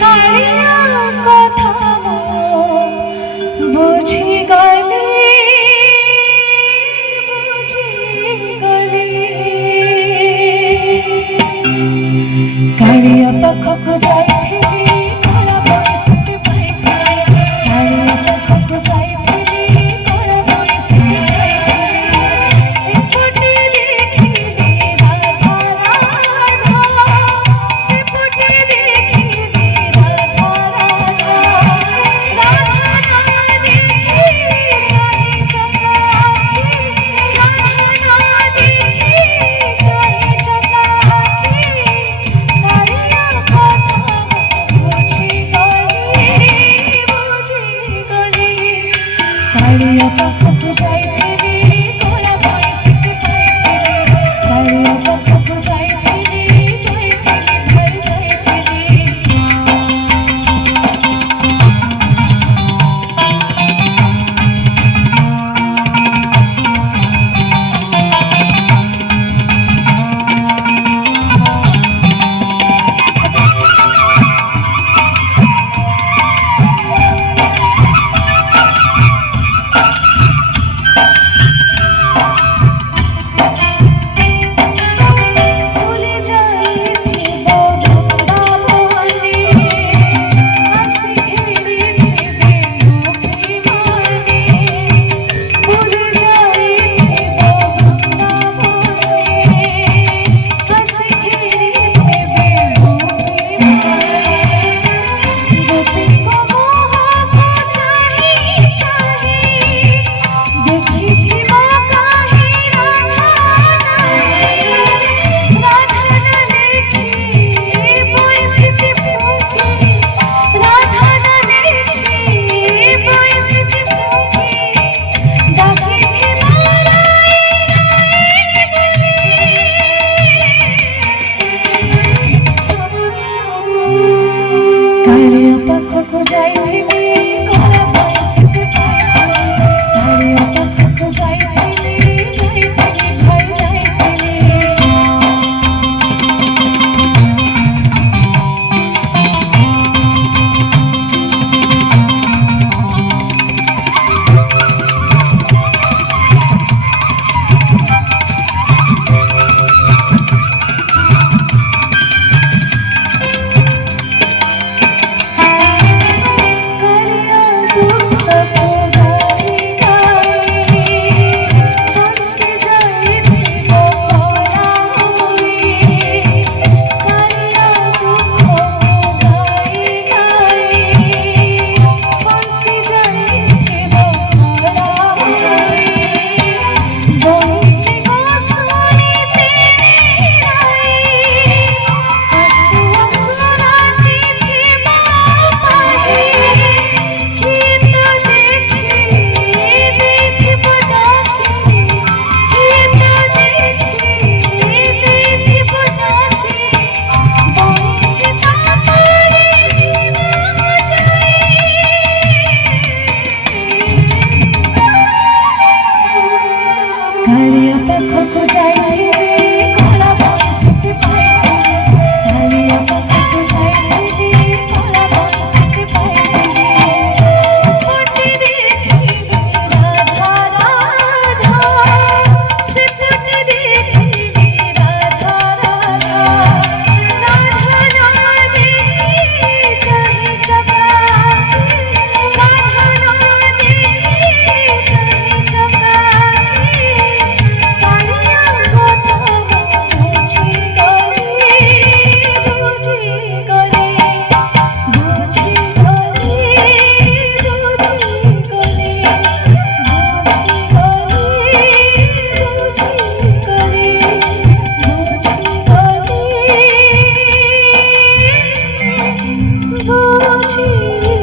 কালিয়া কথা বুঝি গলি কালিয়া পাখকু যাইথিলি কলা বয়সে পাইথিলি কালিয়া পাখকু যাইথিলি কলা বয়সে পাইথিলি সেপটে দেখিলি রাধা রাধা সেপটে দেখিলি রাধা রাধা রাধা না দেখি চাহি চকা আখি রাধা না দেখি চাহি চকা আখি কালিয়া কথা বুঝি গলি কালিয়া পাখকু যাইথিলি কলা বয়সে পাইথিলি কালিয়া পাখকু যাইথিলি ঘর যাইথিলি ভুলে যাইথিব বৃন্দাবনে আসি ঘেরিথিবে অভিমানে ভুলে যাইথিব বৃন্দাবনে আসি ঘেরিথিবে অভিমানে গোপীক মোহক চাহি চাহি দেখিথিব কাহি রাধা রাধা না দেখি বয়সে ফুকি রাধা না দেখি বয়সে ফুকি ডাকিথিব কালিয়া পাখকু যাইথিলি কলা বয়সে পাইথিলি কালিয়া পাখকু যাইথিলি ঘর যাইথিলি কালিয়া দুঃখকু গাই গাই বংশে যাইথিব পরামরি কালিয়া দুঃখকু গাই গাই বংশে যাইথিব পরামরি বংশে গো শুনিতে নিরাই আসু আসু রাধিথিব পাহি গীত দেখি দেখিব ডাকি গীত দেখি দেখিব ডাকি বংশে তাপরে কালিয়া পাখকু যাইথিলি কলা বয়সে পাইথিলি কালিয়া পাখকু যাইথিলি কলা বয়সে পাইথিলি ফুটে দেখিলি রাধা রাধা সেপটে দেখিলি রাধা রাধা রাধা না দেখি চাহি চকা আখি রাধা না দেখি চাহি চকা আখি কালিয়া কথা বুঝি গলি বুঝি গলি বুঝি গলি বুঝি গলি বুঝি গলি বুঝি গলি বুঝি